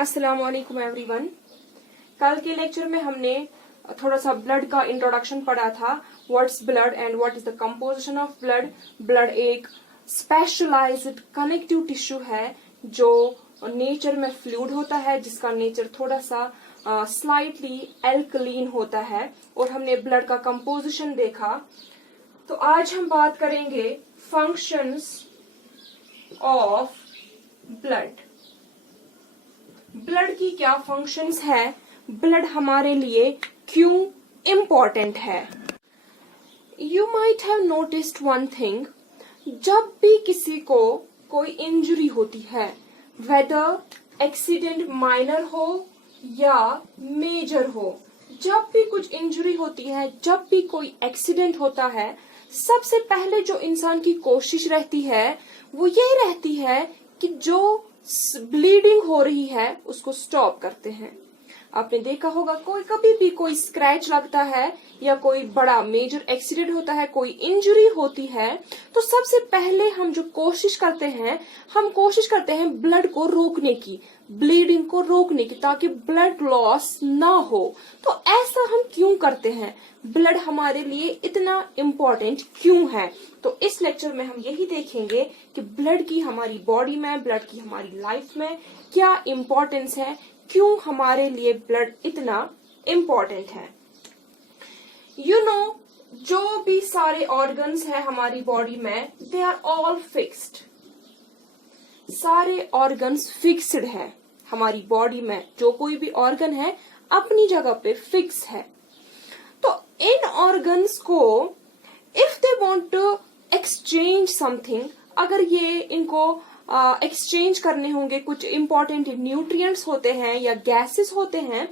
अस्सलाम वालेकुम एवरीवन। कल के लेक्चर में हमने थोड़ा सा ब्लड का इंट्रोडक्शन पढ़ा था। What's blood and what is the composition of blood. Blood एक स्पेशलाइज्ड कनेक्टिव टिश्यू है जो नेचर में फ्लूइड होता है, जिसका नेचर थोड़ा सा स्लाइटली एल्कलीन होता है, और हमने ब्लड का कंपोजिशन देखा। तो आज हम बात करेंगे फंक्शंस ऑफ ब्लड। ब्लड की क्या फंक्शंस है, ब्लड हमारे लिए क्यों इम्पोर्टेंट है। You might have noticed one thing, जब भी किसी को कोई इंजरी होती है, वेदर एक्सीडेंट माइनर हो या मेजर हो, जब भी कुछ इंजरी होती है, जब भी कोई एक्सीडेंट होता है, सबसे पहले जो इंसान की कोशिश रहती है वो ये रहती है कि जो ब्लीडिंग हो रही है उसको स्टॉप करते हैं। आपने देखा होगा कभी भी कोई स्क्रैच लगता है या कोई बड़ा मेजर एक्सीडेंट होता है, कोई इंजरी होती है, तो सबसे पहले हम जो कोशिश करते हैं, हम कोशिश करते हैं ब्लड को रोकने की, ब्लीडिंग को रोकने की, ताकि ब्लड लॉस ना हो। तो ऐसा हम क्यों करते हैं, ब्लड हमारे लिए इतना इम्पोर्टेंट क्यों है। तो इस लेक्चर में हम यही देखेंगे कि ब्लड की हमारी बॉडी में, ब्लड की हमारी लाइफ में क्या इम्पोर्टेंस है, क्यों हमारे लिए ब्लड इतना इम्पोर्टेंट है। यू नो, जो भी सारे ऑर्गन्स है हमारी बॉडी में, दे आर ऑल फिक्स्ड। सारे ऑर्गन्स फिक्स्ड है हमारी बॉडी में। जो कोई भी ऑर्गन है अपनी जगह पे फिक्स है। तो इन ऑर्गन्स को if they want to exchange something, अगर ये इनको एक्सचेंज करने होंगे, कुछ इंपॉर्टेंट न्यूट्रिएंट्स होते हैं या गैसेस होते हैं,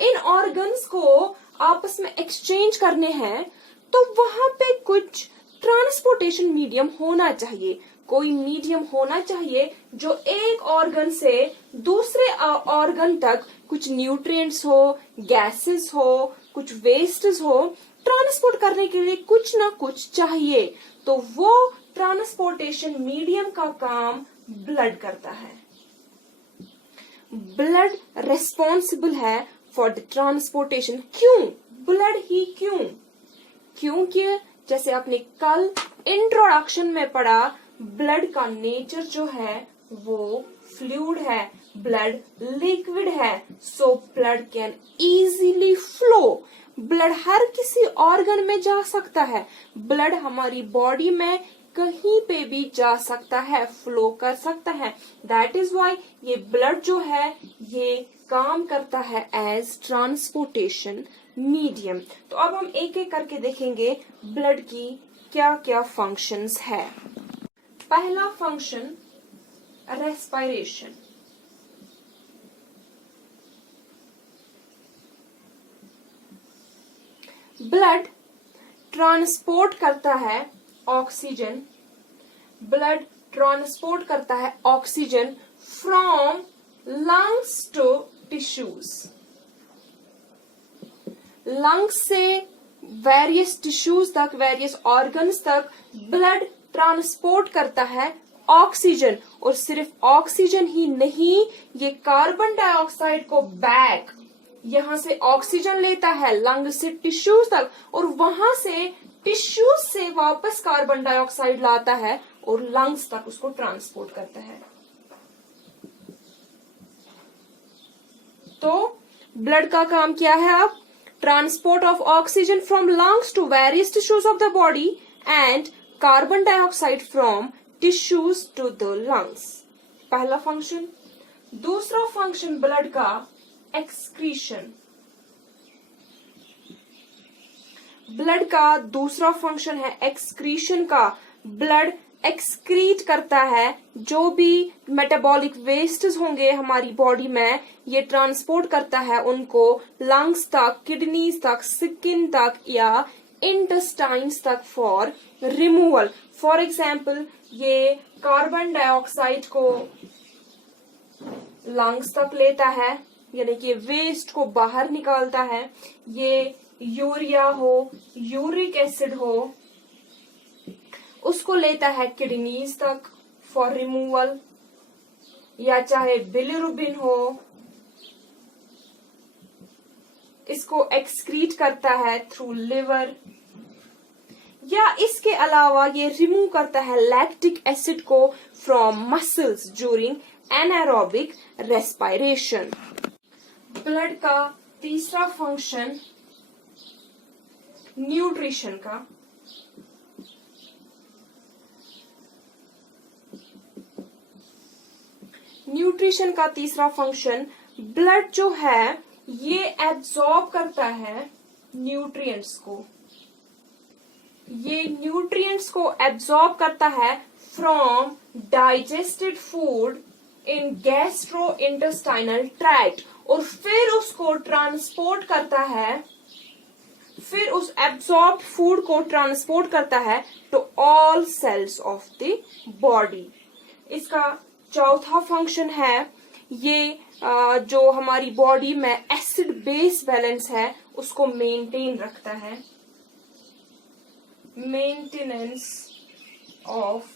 इन ऑर्गन्स को आपस में एक्सचेंज करने हैं, तो वहां पे कुछ ट्रांसपोर्टेशन मीडियम होना चाहिए। कोई मीडियम होना चाहिए जो एक ऑर्गन से दूसरे ऑर्गन तक कुछ न्यूट्रिएंट्स हो, गैसेस हो, कुछ वेस्ट्स हो, ट्रांसपोर्ट करने के लिए कुछ ना कुछ चाहिए। तो वो ट्रांसपोर्टेशन मीडियम का काम ब्लड करता है। ब्लड रिस्पॉन्सिबल है फॉर द ट्रांसपोर्टेशन। क्यों ब्लड ही क्यों? क्योंकि जैसे आपने कल इंट्रोडक्शन में पढ़ा, ब्लड का नेचर जो है वो फ्लूइड है, ब्लड लिक्विड है, so blood can easily flow. Blood हर किसी ऑर्गन में जा सकता है। ब्लड हमारी बॉडी में कहीं पे भी जा सकता है, फ्लो कर सकता है। दैट इज वाई ये ब्लड जो है ये काम करता है एज ट्रांसपोर्टेशन मीडियम। तो अब हम एक एक करके देखेंगे ब्लड की क्या क्या फंक्शंस है। पहला फंक्शन रेस्पिरेशन। ब्लड ट्रांसपोर्ट करता है ऑक्सीजन। ब्लड ट्रांसपोर्ट करता है oxygen from lungs to tissues. Lungs से वेरियस टिश्यूज तक, वेरियस ऑर्गन्स तक ब्लड ट्रांसपोर्ट करता है ऑक्सीजन। और सिर्फ ऑक्सीजन ही नहीं, ये कार्बन डाइऑक्साइड को बैक यहां से ऑक्सीजन लेता है लंग से टिश्यूज तक, और वहां से टिश्यूज से वापस कार्बन डाइऑक्साइड लाता है और लंग्स तक उसको ट्रांसपोर्ट करता है। तो ब्लड का काम क्या है अब? Transport of oxygen from lungs to various tissues of the body and carbon dioxide from tissues to the lungs. पहला फंक्शन। दूसरा फंक्शन ब्लड का एक्सक्रीशन। ब्लड का दूसरा फंक्शन है एक्सक्रीशन का। ब्लड एक्सक्रीट करता है जो भी मेटाबॉलिक वेस्ट्स होंगे हमारी बॉडी में, ये ट्रांसपोर्ट करता है उनको लंग्स तक, किडनीज तक, स्किन तक या इंटेस्टाइन्स तक फॉर रिमूवल। फॉर एग्जाम्पल, ये कार्बन डाइऑक्साइड को लंग्स तक लेता है, यानी कि वेस्ट को बाहर निकालता है। ये यूरिया हो, यूरिक एसिड हो, उसको लेता है किडनीज तक फॉर रिमूवल, या चाहे बिलिरुबिन हो, इसको एक्सक्रीट करता है थ्रू लिवर, या इसके अलावा ये रिमूव करता है लैक्टिक एसिड को from muscles during anaerobic respiration. Blood का तीसरा फंक्शन न्यूट्रिशन का। न्यूट्रिशन का तीसरा फंक्शन, ब्लड जो है ये एब्जॉर्ब करता है न्यूट्रिएंट्स को। ये न्यूट्रिएंट्स को एब्जॉर्ब करता है from digested food in gastro intestinal tract, और फिर उसको ट्रांसपोर्ट करता है, फिर उस एब्जॉर्ब फूड को ट्रांसपोर्ट करता है to all cells of the body. इसका चौथा फंक्शन है, ये जो हमारी बॉडी में एसिड बेस बैलेंस है उसको मेंटेन रखता है। Maintenance of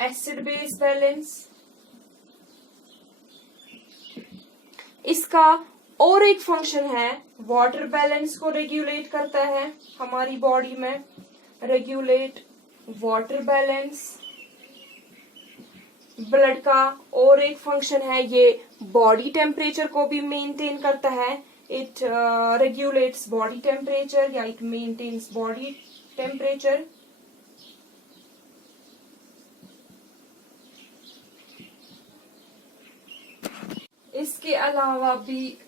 acid base balance. इसका और एक फंक्शन है, वाटर बैलेंस को रेगुलेट करता है हमारी बॉडी में, रेगुलेट वाटर बैलेंस। ब्लड का और एक फंक्शन है, ये बॉडी टेम्परेचर को भी मेंटेन करता है। इट रेगुलेट्स बॉडी टेम्परेचर या इट मेंटेन्स बॉडी टेम्परेचर। इसके अलावा भी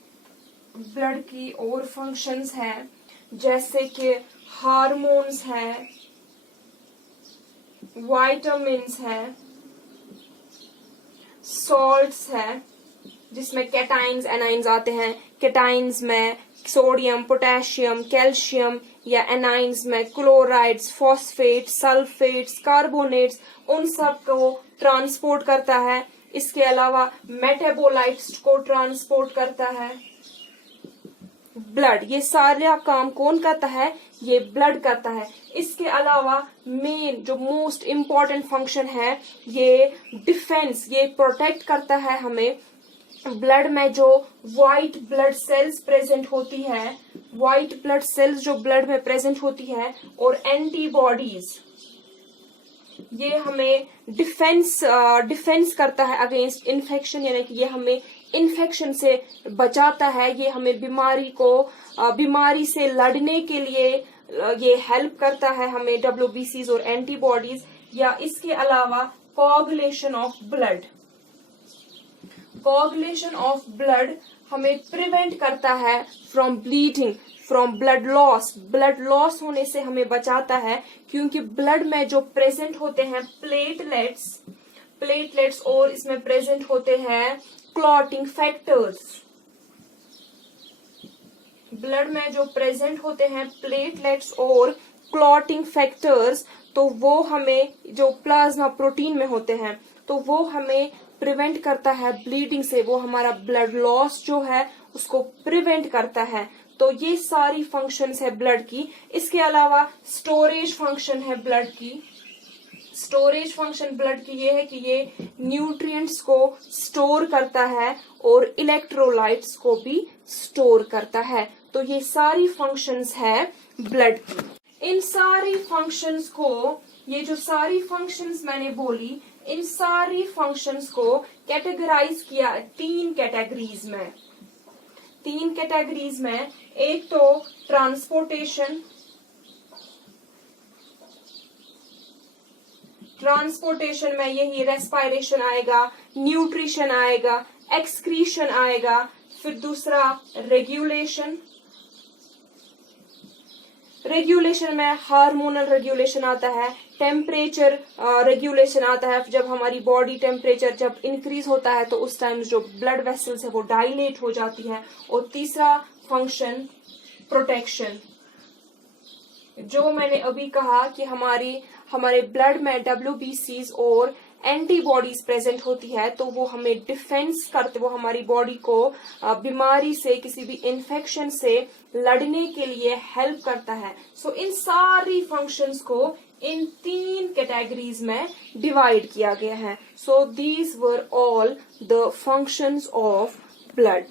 ब्लड की और फंक्शंस हैं, जैसे कि हार्मोन्स हैं, विटामिन्स हैं, सॉल्ट्स है जिसमें कैटाइन्स एनाइन्स आते हैं। कैटाइन्स में सोडियम, पोटेशियम, कैल्शियम, या एनाइन्स में क्लोराइड्स, फॉस्फेट्स, सल्फेट्स, कार्बोनेट्स, उन सब को ट्रांसपोर्ट करता है। इसके अलावा मेटाबोलाइट्स को ट्रांसपोर्ट करता है ब्लड। ये सारा काम कौन करता है? ये ब्लड करता है। इसके अलावा मेन जो मोस्ट इम्पॉर्टेंट फंक्शन है, ये डिफेंस, ये प्रोटेक्ट करता है हमें। ब्लड में जो व्हाइट ब्लड सेल्स प्रेजेंट होती है, व्हाइट ब्लड सेल्स जो ब्लड में प्रेजेंट होती है, और एंटीबॉडीज, ये हमें डिफेंस करता है अगेंस्ट इन्फेक्शन, यानी कि ये हमें इन्फेक्शन से बचाता है। ये हमें बीमारी से लड़ने के लिए ये हेल्प करता है हमें, WBCs और एंटीबॉडीज। या इसके अलावा coagulation of blood, coagulation of blood हमें प्रिवेंट करता है from bleeding, from blood loss. Blood loss होने से हमें बचाता है, क्योंकि ब्लड में जो प्रेजेंट होते हैं प्लेटलेट्स और इसमें प्रेजेंट होते हैं क्लॉटिंग फैक्टर्स। ब्लड में जो प्रेजेंट होते हैं प्लेटलेट्स और क्लॉटिंग फैक्टर्स, तो वो हमें, जो प्लाज्मा प्रोटीन में होते हैं, तो वो हमें प्रिवेंट करता है ब्लीडिंग से। वो हमारा ब्लड लॉस जो है उसको प्रिवेंट करता है। तो ये सारी फंक्शंस है ब्लड की। इसके अलावा स्टोरेज फंक्शन है ब्लड की। स्टोरेज फंक्शन ब्लड की ये है कि ये न्यूट्रिएंट्स को स्टोर करता है और इलेक्ट्रोलाइट्स को भी स्टोर करता है। तो ये सारी फंक्शंस है ब्लड की। इन सारी फंक्शंस को, ये जो सारी फंक्शंस मैंने बोली, इन सारी फंक्शंस को कैटेगराइज किया तीन कैटेगरीज में। एक तो ट्रांसपोर्टेशन में यही रेस्पिरेशन आएगा, न्यूट्रिशन आएगा, एक्सक्रीशन आएगा। फिर दूसरा रेगुलेशन में हार्मोनल रेगुलेशन आता है, टेम्परेचर रेगुलेशन आता है। जब हमारी बॉडी टेम्परेचर जब इंक्रीज होता है तो उस टाइम जो ब्लड वेसल्स है वो डायलेट हो जाती है। और तीसरा फंक्शन प्रोटेक्शन, जो मैंने अभी कहा कि हमारे ब्लड में WBCs और एंटीबॉडीज प्रेजेंट होती है, तो वो हमें डिफेंस करते, वो हमारी बॉडी को बीमारी से, किसी भी इन्फेक्शन से लड़ने के लिए हेल्प करता है। सो इन सारी फंक्शंस को इन तीन कैटेगरीज में डिवाइड किया गया है। So these were all the functions of blood.